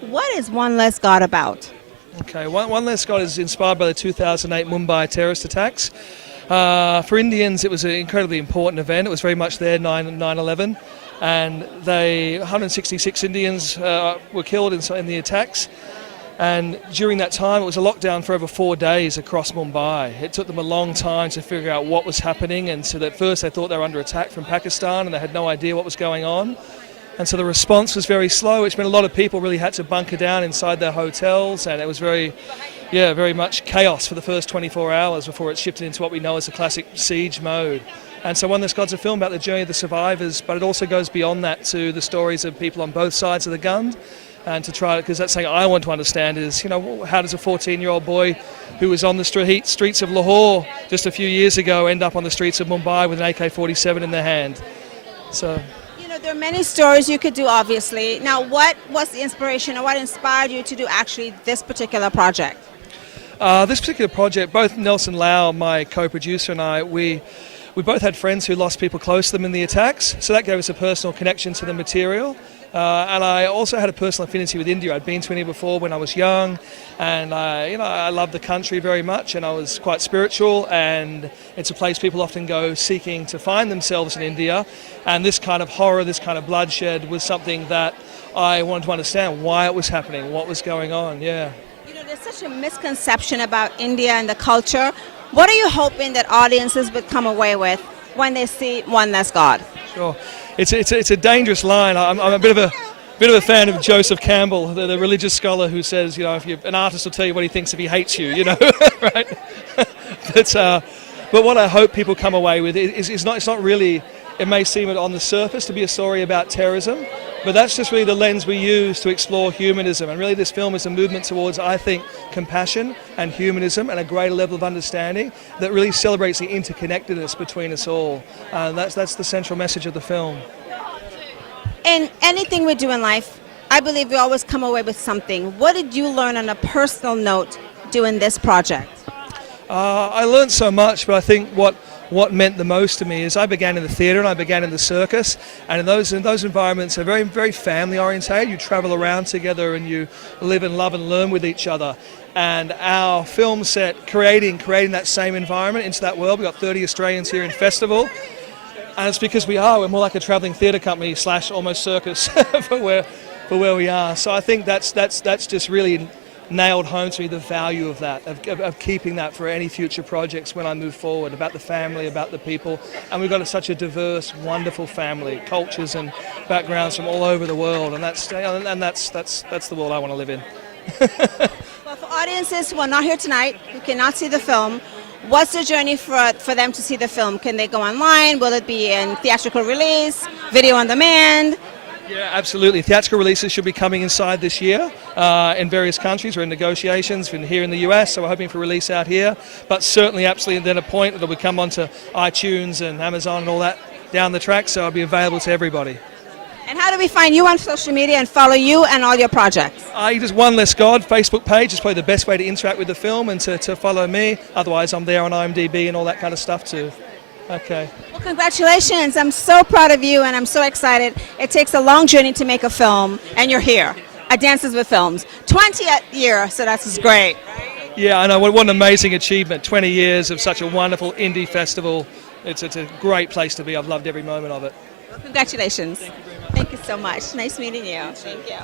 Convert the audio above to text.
What is One Less God about? Okay, One Less God is inspired by the 2008 Mumbai terrorist attacks. For Indians, it was an incredibly important event. It was very much their 9/11, and 166 Indians were killed in the attacks. And during that time, it was a lockdown for over 4 days across Mumbai. It took them a long time to figure out what was happening, and so at first they thought they were under attack from Pakistan, and they had no idea what was going on. And so the response was very slow, which meant a lot of people really had to bunker down inside their hotels, and it was very much chaos for the first 24 hours before it shifted into what we know as a classic siege mode. And so One Less God's a film about the journey of the survivors, but it also goes beyond that to the stories of people on both sides of the gun. And to try, because that's something I want to understand is, how does a 14-year-old boy who was on the streets of Lahore just a few years ago end up on the streets of Mumbai with an AK-47 in their hand? So. There are many stories you could do, obviously. Now, what was the inspiration or what inspired you to do actually this particular project? This particular project, both Nelson Lau, my co-producer, and I, we both had friends who lost people close to them in the attacks, so that gave us a personal connection to the material. And I also had a personal affinity with India. I'd been to India before when I was young, and I love the country very much, and I was quite spiritual, and it's a place people often go seeking to find themselves in India. And this kind of horror, this kind of bloodshed was something that I wanted to understand why it was happening, what was going on, yeah. There's such a misconception about India and the culture. What are you hoping that audiences would come away with when they see One Less God? Sure. It's a dangerous line. I'm a bit of a fan of Joseph Campbell, the religious scholar who says, if an artist will tell you what he thinks if he hates you, right? But what I hope people come away with is it's not really. It may seem on the surface to be a story about terrorism, but that's just really the lens we use to explore humanism. And really this film is a movement towards, I think, compassion and humanism and a greater level of understanding that really celebrates the interconnectedness between us all. And that's the central message of the film. In anything we do in life, I believe we always come away with something. What did you learn on a personal note doing this project? I learned so much, but I think what meant the most to me is I began in the theatre and I began in the circus, and in those environments are very, very family orientated. You travel around together and you live and love and learn with each other. And our film set creating that same environment into that world. We've got 30 Australians here in festival, and it's because we're more like a travelling theatre company / almost circus for where we are. So I think that's just really nailed home to me the value of that, of keeping that for any future projects when I move forward, about the family, about the people. And we've got such a diverse, wonderful family, cultures and backgrounds from all over the world, and that's the world I want to live in. Well, for audiences who are not here tonight, who cannot see the film, what's the journey for them to see the film? Can they go online? Will it be in theatrical release, video on demand? Yeah, absolutely. Theatrical releases should be coming inside this year in various countries. We're in negotiations here in the US, so we're hoping for release out here. But certainly, absolutely, then a point that will come onto iTunes and Amazon and all that down the track, so it'll be available to everybody. And how do we find you on social media and follow you and all your projects? Just One Less God Facebook page is probably the best way to interact with the film and to follow me. Otherwise, I'm there on IMDb and all that kind of stuff too. Okay. Well, congratulations. I'm so proud of you and I'm so excited. It takes a long journey to make a film, and you're here at Dances with Films. 20th year, so that's great. Yeah, I know. What an amazing achievement. 20 years of such a wonderful indie festival. It's a great place to be. I've loved every moment of it. Well, congratulations. Thank you very much. Thank you so much. Nice meeting you. Thank you.